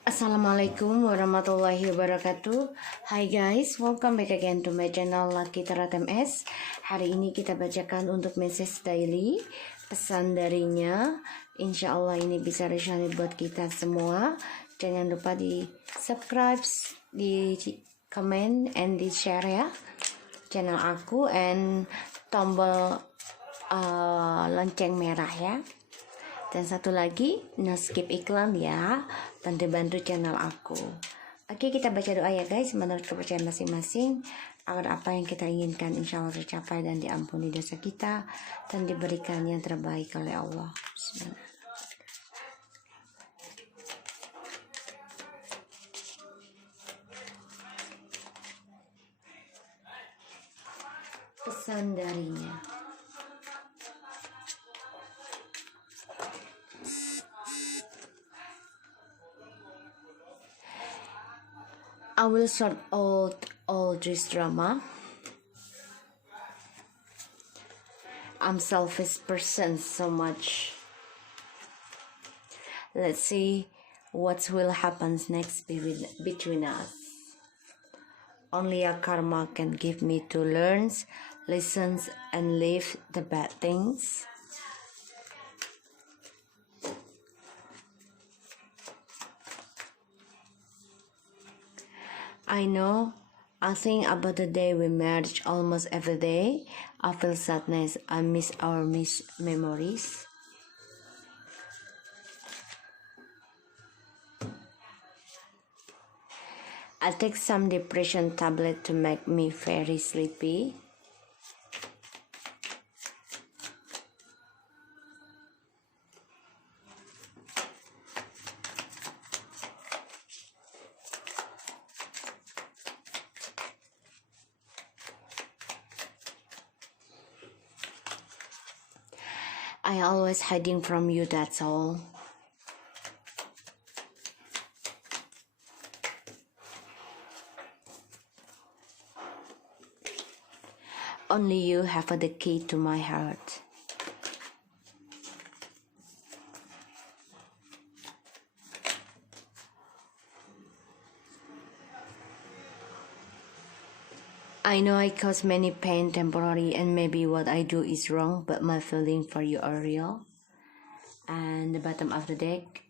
Assalamualaikum warahmatullahi wabarakatuh. Hi guys, welcome back again to my channel Lucky Tarot MS. Hari ini kita bacakan untuk message daily, pesan darinya. Insya Allah ini bisa resonate buat kita semua. Jangan lupa di subscribe, di comment, and di share ya channel aku, and tombol lonceng merah ya. Dan satu lagi, no skip iklan ya, bantu channel aku. Oke, kita baca doa ya guys, menurut kepercayaan masing-masing, agar apa yang kita inginkan insya Allah tercapai dan diampuni dosa kita, dan diberikan yang terbaik oleh Allah. Bismillah. Pesan darinya. I will sort out all this drama. I'm selfish person so much. Let's see what will happen next between us. Only a karma can give me to learn lessons and leave the bad things. I know, I think about the day we married almost every day. I feel sadness, I miss our memories. I take some depression tablet to make me very sleepy. I always hiding from you, that's all. Only you have the key to my heart. I know I cause many pain temporary, and maybe what I do is wrong, but my feeling for you are real. And the bottom of the deck,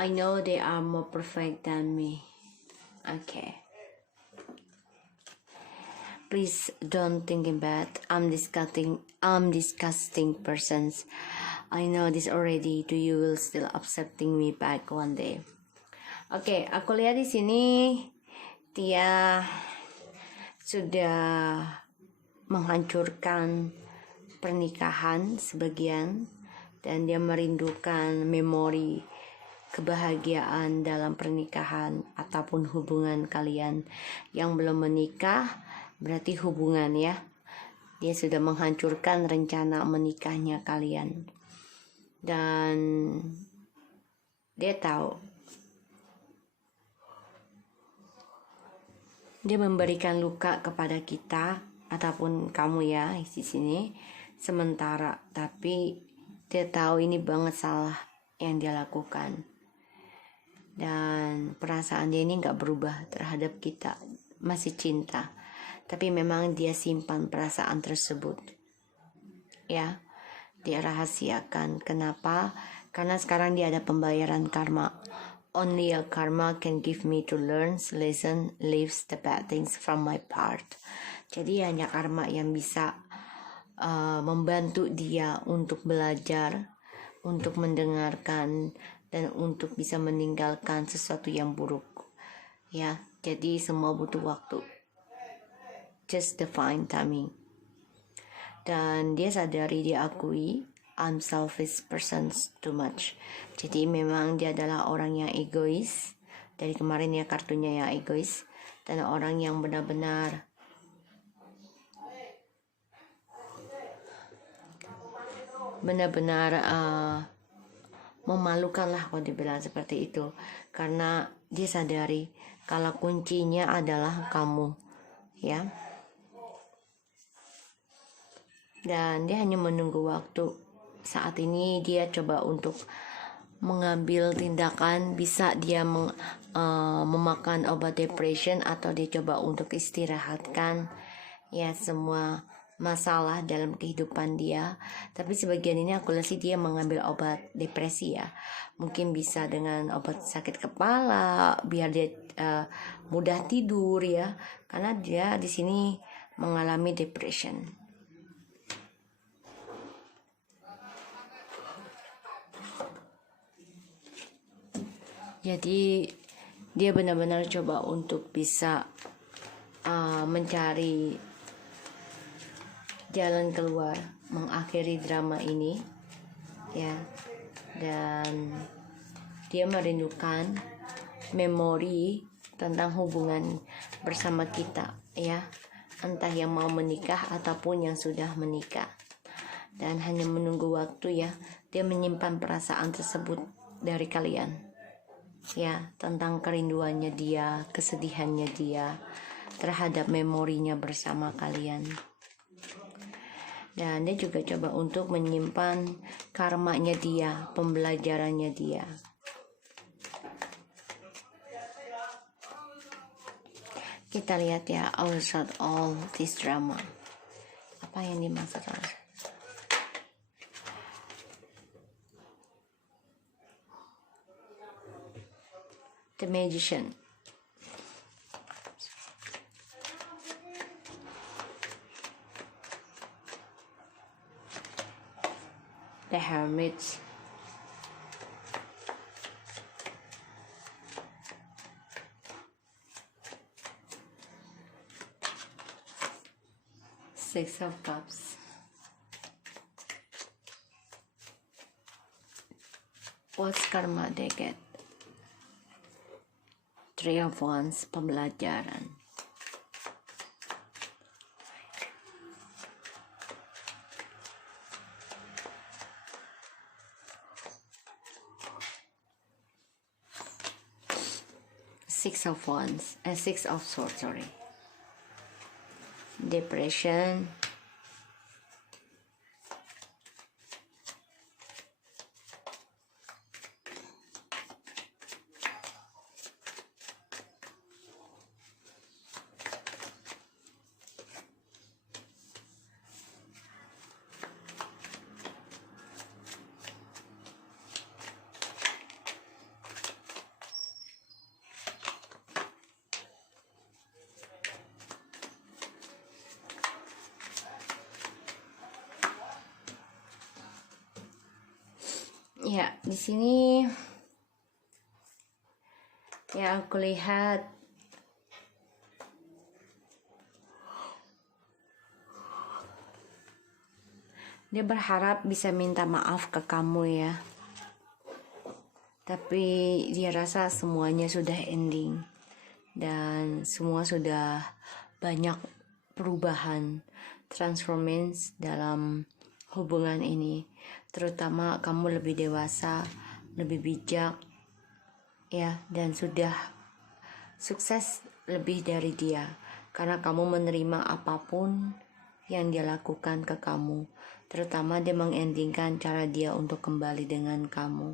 I know they are more perfect than me. Okay. Please don't think bad. I'm disgusting persons. I know this already. Do you will still accepting me back one day? Oke, aku lihat di sini dia sudah menghancurkan pernikahan sebagian, dan dia merindukan memori kebahagiaan dalam pernikahan ataupun hubungan kalian yang belum menikah. Berarti hubungan ya, dia sudah menghancurkan rencana menikahnya kalian, dan dia tahu dia memberikan luka kepada kita ataupun kamu ya di sini sementara, tapi dia tahu ini banget salah yang dia lakukan, dan perasaan dia ini nggak berubah terhadap kita, masih cinta, tapi memang dia simpan perasaan tersebut ya, dia rahasiakan. Kenapa? Karena sekarang dia ada pembayaran karma. Only a karma can give me to learn lesson, leaves the bad things from my part. Jadi hanya karma yang bisa membantu dia untuk belajar, untuk mendengarkan, dan untuk bisa meninggalkan sesuatu yang buruk ya. Jadi semua butuh waktu, just the fine timing. Dan dia sadari, dia akui I'm selfish person too much. Jadi memang dia adalah orang yang egois. Dari kemarin ya kartunya yang egois, dan orang yang benar-benar memalukan lah kalau dibilang seperti itu, karena dia sadari kalau kuncinya adalah kamu ya, dan dia hanya menunggu waktu. Saat ini dia coba untuk mengambil tindakan, bisa dia memakan obat depression atau dia coba untuk istirahatkan ya semua masalah dalam kehidupan dia. Tapi sebagian ini aku lihat sih dia mengambil obat depresi ya, mungkin bisa dengan obat sakit kepala biar dia mudah tidur ya, karena dia di sini mengalami depression. Jadi dia benar-benar coba untuk bisa mencari jalan keluar, mengakhiri drama ini ya, dan dia merindukan memori tentang hubungan bersama kita ya, entah yang mau menikah ataupun yang sudah menikah, dan hanya menunggu waktu ya, dia menyimpan perasaan tersebut dari kalian ya, tentang kerinduannya dia, kesedihannya dia terhadap memorinya bersama kalian. Dan dia juga coba untuk menyimpan karmanya dia, pembelajarannya dia. Kita lihat ya, outside all this drama, apa yang dimaksud outside? The Magician. The Hermit. Six of Cups. What's karma they get? Three of Wands, pembelajaran. Six of Wands, Six of Swords, sorry. Depression. Ya, di sini ya aku lihat dia berharap bisa minta maaf ke kamu ya. Tapi dia rasa semuanya sudah ending dan semua sudah banyak perubahan, transformation dalam hubungan ini. Terutama kamu lebih dewasa, lebih bijak ya, dan sudah sukses lebih dari dia karena kamu menerima apapun yang dia lakukan ke kamu. Terutama dia mengendingkan cara dia untuk kembali dengan kamu.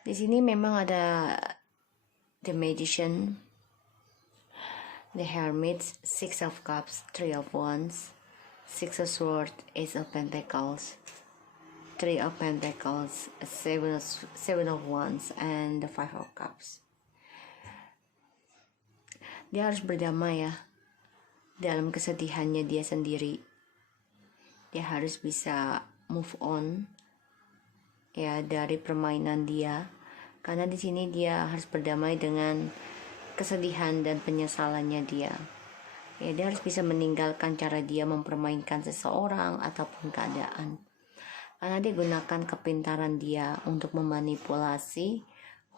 Di sini memang ada The Magician, The Hermit, Six of Cups, Three of Wands, Six of Swords, Ace of Pentacles, Three of Pentacles, Seven of Wands, and the Five of Cups. Dia harus berdamai ya dalam kesedihannya dia sendiri. Dia harus bisa move on ya dari permainan dia, karena di sini dia harus berdamai dengan kesedihan dan penyesalannya dia. Ya, dia harus bisa meninggalkan cara dia mempermainkan seseorang ataupun keadaan, karena dia gunakan kepintaran dia untuk memanipulasi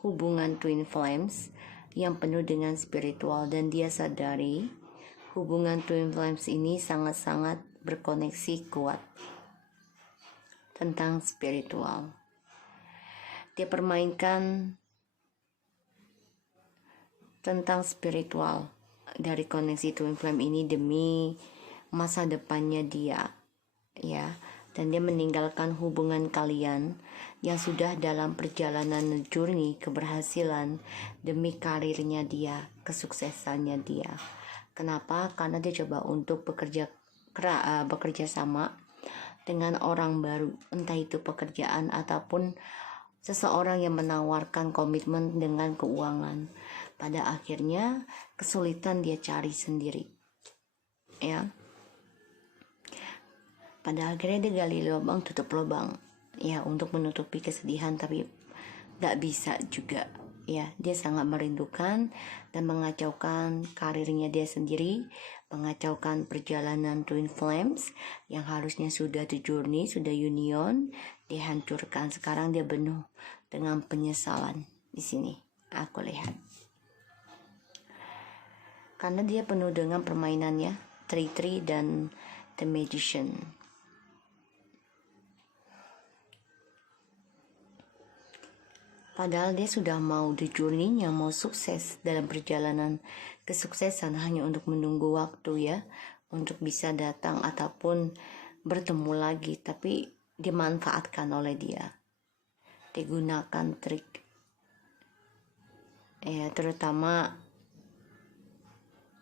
hubungan twin flames yang penuh dengan spiritual, dan dia sadari hubungan twin flames ini sangat-sangat berkoneksi kuat tentang spiritual. Dia permainkan tentang spiritual dari koneksi twin flame ini demi masa depannya dia ya, dan dia meninggalkan hubungan kalian yang sudah dalam perjalanan journey keberhasilan demi karirnya dia, kesuksesannya dia. Kenapa? Karena dia coba untuk bekerja sama dengan orang baru, entah itu pekerjaan ataupun seseorang yang menawarkan komitmen dengan keuangan. Pada akhirnya kesulitan dia cari sendiri, ya. Pada akhirnya dia gali lubang tutup lubang, ya, untuk menutupi kesedihan, tapi gak bisa juga, ya. Dia sangat merindukan dan mengacaukan karirnya dia sendiri, mengacaukan perjalanan Twin Flames yang harusnya sudah the journey, sudah union, dihancurkan. Sekarang dia penuh dengan penyesalan. Di sini aku lihat, karena dia penuh dengan permainannya, Tri dan The Magician. Padahal dia sudah mau the journey-nya, mau sukses dalam perjalanan kesuksesan, hanya untuk menunggu waktu, ya, untuk bisa datang ataupun bertemu lagi, tapi dimanfaatkan oleh dia, digunakan trik, ya, terutama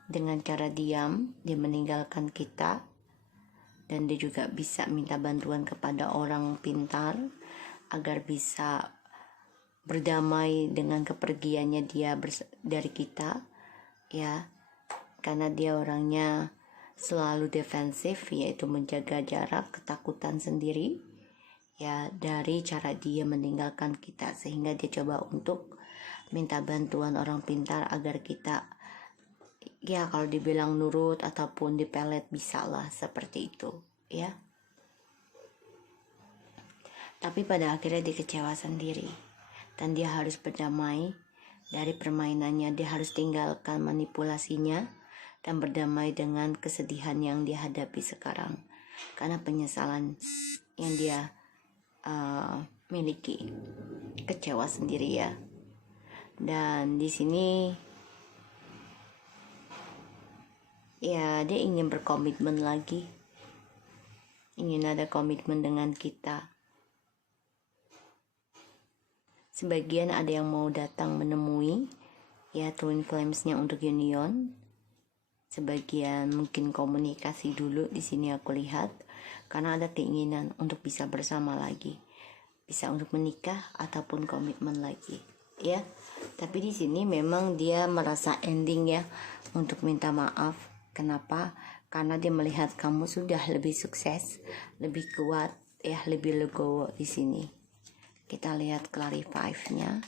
dengan cara diam. Dia meninggalkan kita, dan dia juga bisa minta bantuan kepada orang pintar agar bisa berdamai dengan kepergiannya dia dari kita, ya, karena dia orangnya selalu defensif, yaitu menjaga jarak, ketakutan sendiri, ya, dari cara dia meninggalkan kita, sehingga dia coba untuk minta bantuan orang pintar agar kita, ya, kalau dibilang nurut ataupun dipelet, bisa lah seperti itu, ya. Tapi pada akhirnya dia kecewa sendiri, dan dia harus berdamai dari permainannya. Dia harus tinggalkan manipulasinya dan berdamai dengan kesedihan yang dia hadapi sekarang, karena penyesalan yang dia miliki, kecewa sendiri, ya. Dan di sini, ya, dia ingin berkomitmen lagi, ingin ada komitmen dengan kita. Sebagian ada yang mau datang menemui, ya, Twin Flames-nya untuk union. Sebagian mungkin komunikasi dulu. Di sini aku lihat, karena ada keinginan untuk bisa bersama lagi, bisa untuk menikah ataupun komitmen lagi, ya. Tapi di sini memang dia merasa ending, ya, untuk minta maaf. Kenapa? Karena dia melihat kamu sudah lebih sukses, lebih kuat, ya, lebih legowo. Di sini kita lihat clarify-nya.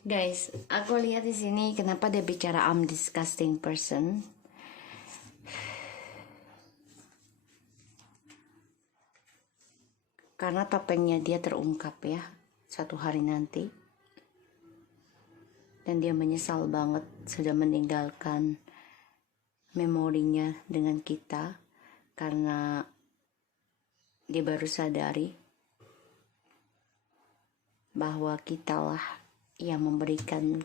Guys, aku lihat di sini kenapa dia bicara I'm disgusting person. Karena topengnya dia terungkap, ya, suatu hari nanti. Dan dia menyesal banget sudah meninggalkan memorinya dengan kita, karena dia baru sadari bahwa kitalah yang memberikan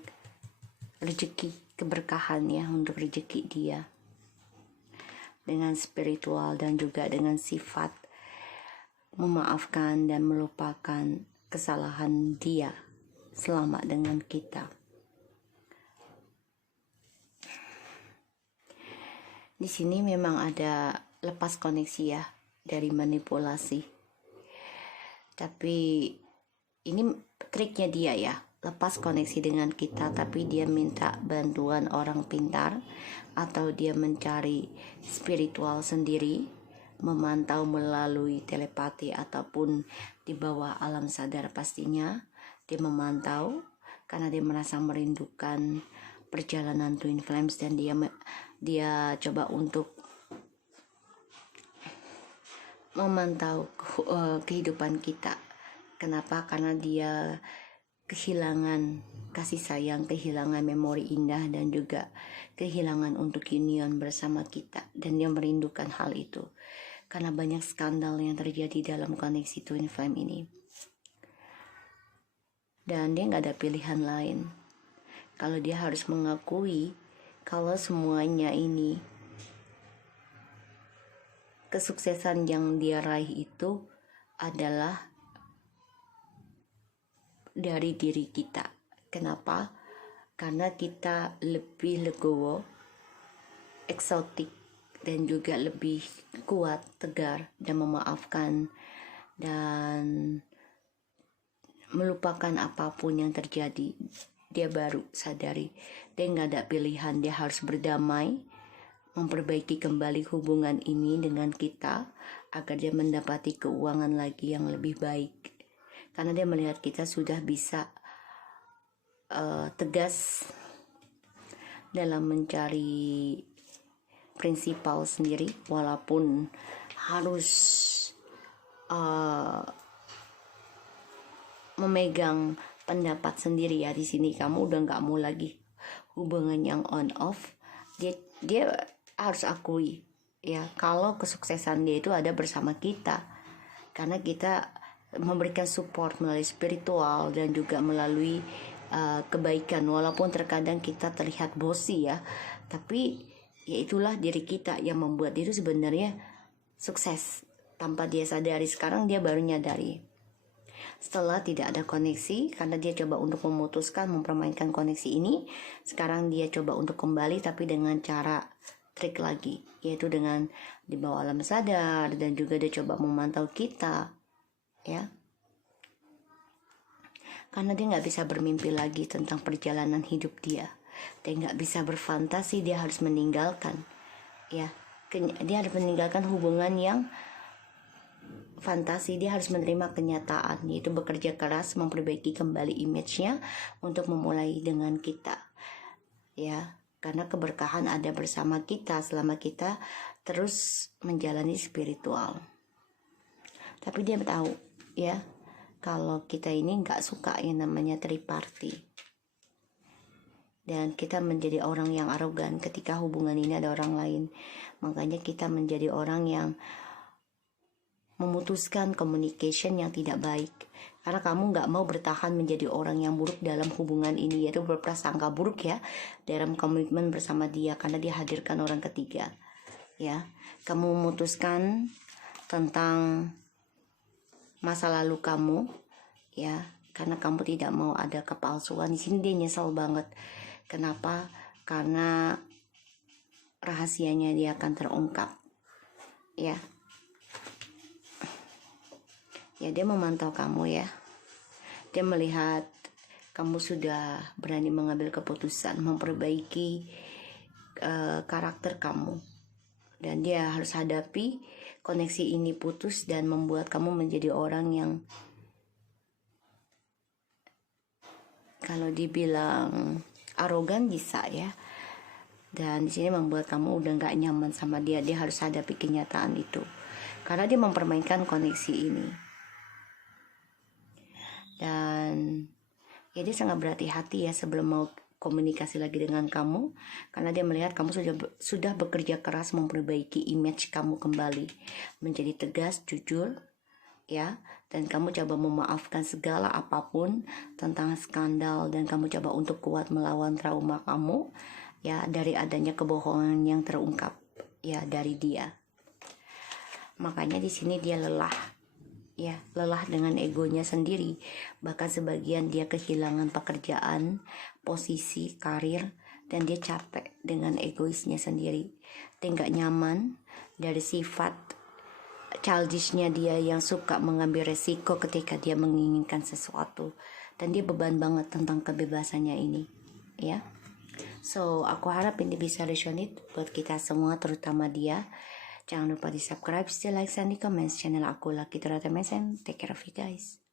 rezeki, keberkahan, ya, untuk rezeki dia, dengan spiritual dan juga dengan sifat memaafkan dan melupakan kesalahan dia selama dengan kita. Di sini memang ada lepas koneksi, ya, dari manipulasi. Tapi ini triknya dia ya, lepas koneksi dengan kita tapi dia minta bantuan orang pintar atau dia mencari spiritual sendiri, memantau melalui telepati ataupun di bawah alam sadar. Pastinya dia memantau karena dia merasa merindukan perjalanan Twin Flames dan dia coba untuk memantau kehidupan kita. Kenapa? Karena dia kehilangan kasih sayang, kehilangan memori indah dan juga kehilangan untuk union bersama kita, dan dia merindukan hal itu karena banyak skandal yang terjadi dalam koneksi Twin Flame ini. Dan dia gak ada pilihan lain kalau dia harus mengakui kalau semuanya ini, kesuksesan yang dia raih itu adalah dari diri kita. Kenapa? Karena kita lebih legowo, eksotik, dan juga lebih kuat, tegar, dan memaafkan dan melupakan apapun yang terjadi. Dia baru sadari dia gak ada pilihan, dia harus berdamai, memperbaiki kembali hubungan ini dengan kita agar dia mendapati keuangan lagi yang lebih baik. Karena dia melihat kita sudah bisa tegas dalam mencari prinsipal sendiri, walaupun harus memegang pendapat sendiri ya. Di sini kamu udah nggak mau lagi hubungan yang on off. Dia harus akui ya kalau kesuksesan dia itu ada bersama kita, karena kita memberikan support melalui spiritual dan juga melalui kebaikan. Walaupun terkadang kita terlihat bosi ya, tapi ya itulah diri kita yang membuat dia itu sebenarnya sukses tanpa dia sadari. Sekarang dia baru nyadari setelah tidak ada koneksi, karena dia coba untuk memutuskan, mempermainkan koneksi ini. Sekarang dia coba untuk kembali, tapi dengan cara trik lagi, yaitu dengan di bawah alam sadar, dan juga dia coba memantau kita ya, karena dia nggak bisa bermimpi lagi tentang perjalanan hidup dia. Dia nggak bisa berfantasi, dia harus meninggalkan ya, dia harus meninggalkan hubungan yang fantasi. Dia harus menerima kenyataan, yaitu bekerja keras memperbaiki kembali image-nya untuk memulai dengan kita ya, karena keberkahan ada bersama kita selama kita terus menjalani spiritual. Tapi dia tahu ya kalau kita ini nggak suka yang namanya triparty, dan kita menjadi orang yang arogan ketika hubungan ini ada orang lain. Makanya kita menjadi orang yang memutuskan communication yang tidak baik, karena kamu nggak mau bertahan menjadi orang yang buruk dalam hubungan ini, yaitu berprasangka buruk ya dalam komitmen bersama dia, karena dia hadirkan orang ketiga ya. Kamu memutuskan tentang masa lalu kamu ya, karena kamu tidak mau ada kepalsuan. Di sini dia nyesal banget. Kenapa? Karena rahasianya dia akan terungkap ya. Ya, dia memantau kamu ya. Dia melihat kamu sudah berani mengambil keputusan, memperbaiki karakter kamu, dan dia harus hadapi koneksi ini putus dan membuat kamu menjadi orang yang kalau dibilang arogan bisa ya. Dan di sini membuat kamu udah nggak nyaman sama dia. Dia harus hadapi kenyataan itu karena dia mempermainkan koneksi ini. Dan ya dia sangat berhati-hati ya sebelum mau komunikasi lagi dengan kamu, karena dia melihat kamu sudah bekerja keras memperbaiki image kamu kembali menjadi tegas, jujur ya, dan kamu coba memaafkan segala apapun tentang skandal, dan kamu coba untuk kuat melawan trauma kamu ya dari adanya kebohongan yang terungkap ya dari dia. Makanya di sini dia lelah ya, lelah dengan egonya sendiri. Bahkan sebagian dia kehilangan pekerjaan, posisi, karir, dan dia capek dengan egoisnya sendiri. Dia nggak nyaman dari sifat childishnya dia yang suka mengambil resiko ketika dia menginginkan sesuatu, dan dia beban banget tentang kebebasannya ini, ya. So aku harap ini bisa resonate buat kita semua, terutama dia. Jangan lupa di subscribe, still like, and di comments channel aku Lucky Terata Mesen. Take care of you guys.